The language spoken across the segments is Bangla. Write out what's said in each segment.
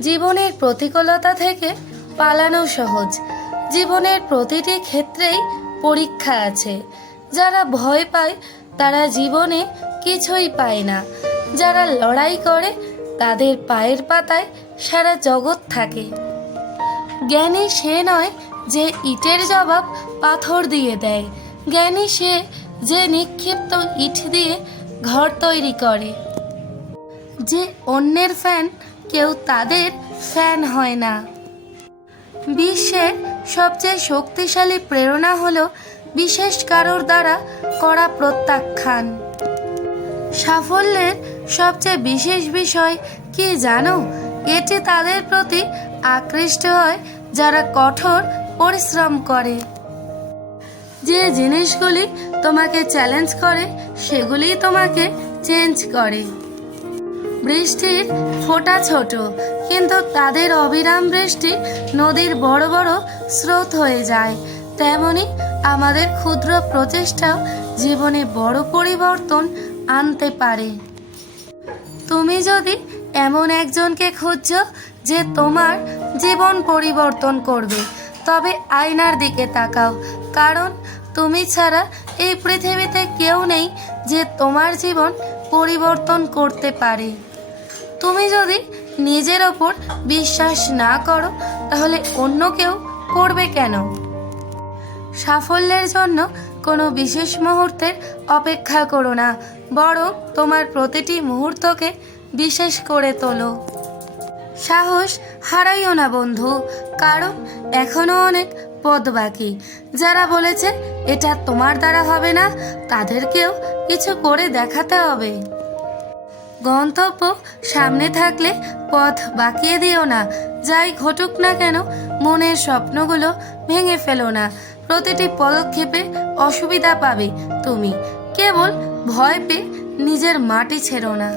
জীবনের প্রতিকূলতা থেকে পালানো সহজ। জীবনের প্রতিটি ক্ষেত্রেই পরীক্ষা আছে। যারা ভয় পায় তারা জীবনে কিছুই পায় না। যারা লড়াই করে তাদের পায়ের পাতায় সারা জগৎ থাকে। জ্ঞানী সে নয় যে ইটের জবাব পাথর দিয়ে দেয়। জ্ঞানী সে যে নিক্ষিপ্ত ইট দিয়ে ঘর তৈরি করে। যে অন্যের ফ্যান কেউ তাদের ফ্যান হয় না। বিশ্বের সবচেয়ে শক্তিশালী প্রেরণা হলো বিশেষ কারোর দ্বারা করা প্রত্যাখ্যান। সাফল্যের সবচেয়ে বিশেষ বিষয় কি জানো? এটি তাদের প্রতি আকৃষ্ট হয় যারা কঠোর পরিশ্রম করে। যে জিনিসগুলি তোমাকে চ্যালেঞ্জ করে সেগুলি তোমাকে চেঞ্জ করে। বৃষ্টির ফোঁটা ছোট, কিন্তু তাদের অবিরাম বৃষ্টি নদীর বড় বড় স্রোত হয়ে যায়। তেমনি আমাদের ক্ষুদ্র প্রচেষ্টাও জীবনে বড় পরিবর্তন আনতে পারে। তুমি যদি এমন একজনকে খুঁজছো যে তোমার জীবন পরিবর্তন করবে, তবে আয়নার দিকে তাকাও, কারণ তুমি ছাড়া এই পৃথিবীতে কেউ নেই যে তোমার জীবন পরিবর্তন করতে পারে। তুমি যদি নিজের ওপর বিশ্বাস না করো তাহলে অন্য কেউ করবে কেন? সাফল্যের জন্য কোনো বিশেষ মুহূর্তের অপেক্ষা করো না, বরং তোমার প্রতিটি মুহূর্তকে বিশেষ করে তোলো। সাহস হারাইও না বন্ধু, কারণ এখনো অনেক পথ বাকি। যারা বলেছে এটা তোমার দ্বারা হবে না, তাদেরকেও কিছু করে দেখাতে হবে। গন্তব্য সামনে থাকলে পথ বাকিয়ে দিও না। যাই ঘটুক না কেন, মনের স্বপ্নগুলো ভেঙে ফেলো না। প্রতিটি পদক্ষেপে অসুবিধা পাবে তুমি, কেবল ভয় পেয়ে নিজের মাটি ছেড়ো না।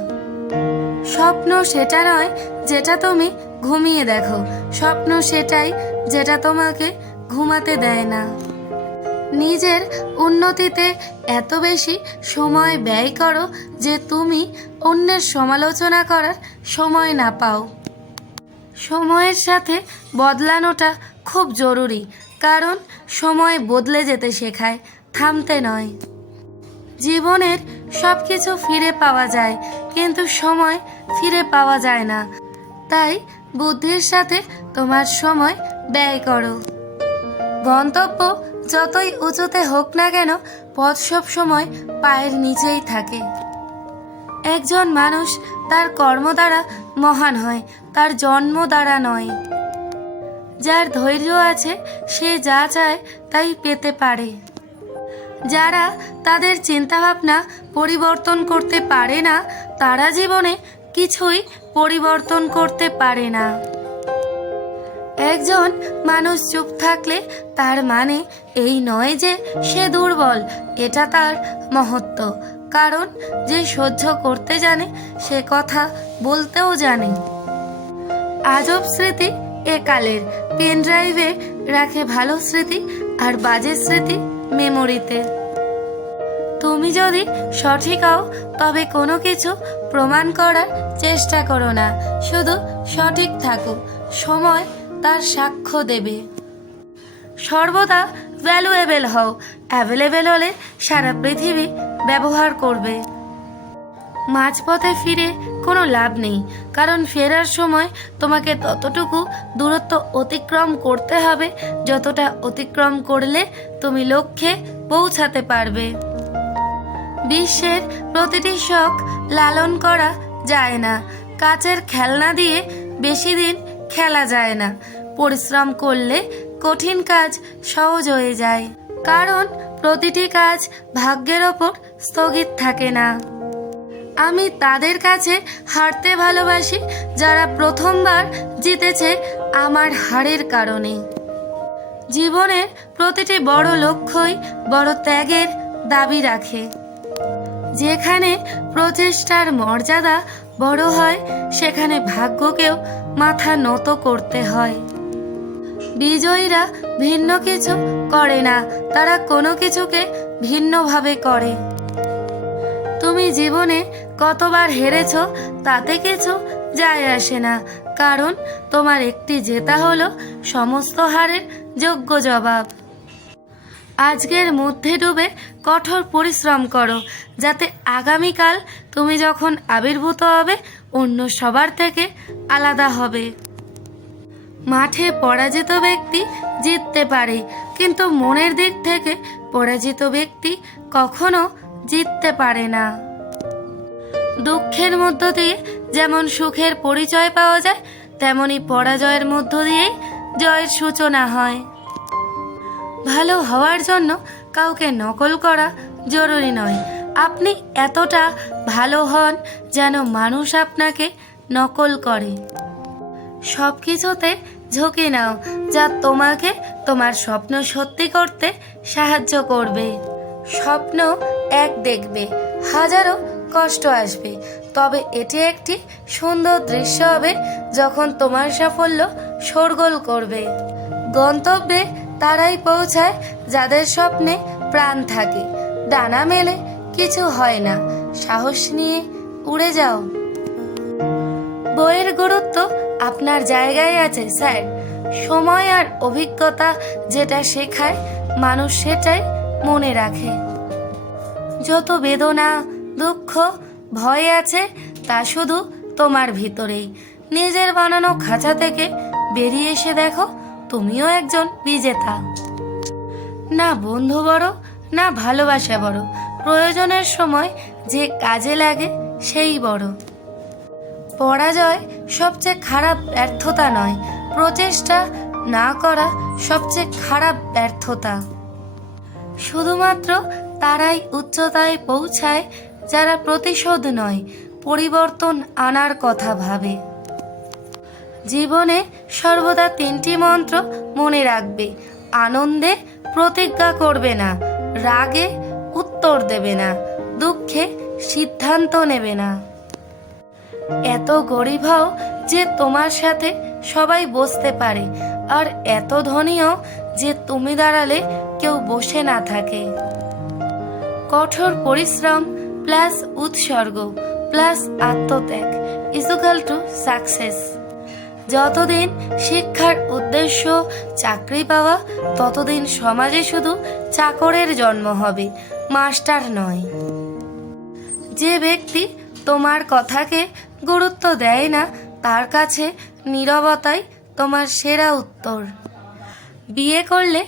স্বপ্ন সেটা নয় যেটা তুমি ঘুমিয়ে দেখো, স্বপ্ন সেটাই যেটা তোমাকে ঘুমাতে দেয় না। নিজের উন্নতিতে এত বেশি সময় ব্যয় করো যে তুমি অন্যের সমালোচনা করার সময় না পাও। সময়ের সাথে বদলানোটা খুব জরুরি, কারণ সময় বদলে যেতে শেখায়, থামতে নয়। জীবনের সব কিছু ফিরে পাওয়া যায়, কিন্তু সময় ফিরে পাওয়া যায় না। তাই বুদ্ধির সাথে তোমার সময় ব্যয় করো। গন্তব্য যতই উঁচুতে হোক না কেন, পথ সব সময় পায়ের নিচেই থাকে। একজন মানুষ তার কর্ম দ্বারা মহান হয়, তার জন্ম দ্বারা নয়। যার ধৈর্য আছে সে যা চায় তাই পেতে পারে। যারা তাদের চিন্তাভাবনা পরিবর্তন করতে পারে না, তারা জীবনে কিছুই পরিবর্তন করতে পারে না। একজন মানুষ চুপ থাকলে তার মানে এই নয় যে সে দুর্বল, এটা তার মহত্ব। কারণ যে সহ্য করতে জানে সে কথা বলতেও জানে। আজব স্মৃতি একালের, পেন ড্রাইভে রাখে ভালো স্মৃতি, আর বাজে স্মৃতি মেমোরিতে। তুমি যদি সঠিক হও তবে কোনো কিছু প্রমাণ করার চেষ্টা করো না, শুধু সঠিক থাকো, সময় তার সাক্ষ্য দেবে। সর্বদা ভ্যালুয়েবল হও, অ্যাভেলেবেল হলে সারা পৃথিবী ব্যবহার করবে। মাঝপথে ফিরে কোনো লাভ নেই, কারণ ফেরার সময় তোমাকে ততটুকু দূরত্ব অতিক্রম করতে হবে যতটা অতিক্রম করলে তুমি লক্ষ্যে পৌঁছাতে পারবে। বিশ্বের প্রতিটি শখ লালন করা যায় না, কাচের খেলনা দিয়ে বেশি দিন খেলা যায় না। পরিশ্রম করলে কঠিন কাজ সহজ হয়ে যায়, কারণ প্রতিটি কাজ ভাগ্যের ওপর স্থগিত থাকে না। আমি তাদের কাছে হারতে ভালোবাসি যারা প্রথমবার জিতেছে আমার হারের কারণে। জীবনের প্রতিটি বড় লক্ষ্যই বড় ত্যাগের দাবি রাখে। যেখানে প্রচেষ্টার মর্যাদা বড় হয়, সেখানে ভাগ্যকেও মাথা নত করতে হয়। বিজয়ীরা ভিন্ন কিছু করে না, তারা কোনো কিছুকে ভিন্নভাবে করে। তুমি জীবনে কতবার হেরেছ তাতে কিছু যায় আসে না, কারণ তোমার একটি জেতা হলো সমস্ত হারের যোগ্য জবাব। আজকের মধ্যে ডুবে কঠোর পরিশ্রম করো, যাতে আগামীকাল তুমি যখন আবির্ভূত হবে অন্য সবার থেকে আলাদা হবে। মাঠে পরাজিত ব্যক্তি জিততে পারে, কিন্তু মনের দিক থেকে পরাজিত ব্যক্তি কখনো জিততে পারে না। দুঃখের মধ্য দিয়ে যেমন সুখের পরিচয় পাওয়া যায়, তেমনি পরাজয়ের মধ্য দিয়েই জয়ের সূচনা হয়। ভালো হওয়ার জন্য কাউকে নকল করা জরুরি নয়। আপনি এতটা ভালো হন যেন মানুষ আপনাকে নকল করে। সব কিছুতে ঝুঁকি নাও, যা তোমাকে তোমার স্বপ্ন সত্যি করতে সাহায্য করবে। স্বপ্ন এক দেখবে, হাজারো কষ্ট আসবে, তবে এটি একটি সুন্দর দৃশ্য হবে যখন তোমার সাফল্য শোরগোল করবে। গন্তব্যে তারাই পৌঁছায় যাদের স্বপ্নে প্রাণ থাকে। ডানা মেলে কিছু হয় না, সাহস নিয়ে উড়ে যাও। বইয়ের গুরুত্ব আপনার জায়গায় আছে স্যার। সময় আর অভিজ্ঞতা যেটা শেখায়, মানুষ সেটাই মনে রাখে। যত বেদনা, দুঃখ, ভয় আছে তা শুধু তোমার ভিতরেই। নিজের বানানো খাঁচা থেকে বেরিয়ে এসে দেখো তুমিও একজন বিজেতা। না বন্ধু বড়, না ভালোবাসা বড়, প্রয়োজনের সময় যে কাজে লাগে সেই বড়। পরাজয় সবচেয়ে খারাপ ব্যর্থতা নয়, প্রচেষ্টা না করা সবচেয়ে খারাপ ব্যর্থতা। শুধুমাত্র তারাই উচ্চতায় পৌঁছায় যারা প্রতিশোধ নয়, পরিবর্তন আনার কথা ভাবে। জীবনে সর্বদা তিনটি মন্ত্র মনে রাখবে: আনন্দে প্রতিজ্ঞা করবে না, রাগে উত্তর দেবে না, দুঃখে সিদ্ধান্ত নেবে না। এত গরিব হও যে তোমার সাথে সবাই বসতে পারে, আর এত ধনীও যে তুমি দাঁড়ালে কেউ বসে না থাকে। কঠোর পরিশ্রম প্লাস উৎসর্গ প্লাস আত্মত্যাগ ইকুয়াল টু সাকসেস। যতদিন শিক্ষার উদ্দেশ্য চাকরি পাওয়া, ততদিন সমাজে শুধু চাকরের জন্ম হবে, মাস্টার নয়। যে ব্যক্তি তোমার কথাকে গুরুত্ব দেয় না, তার কাছে নীরবতাই তোমার সেরা উত্তর। বিয়ে করলে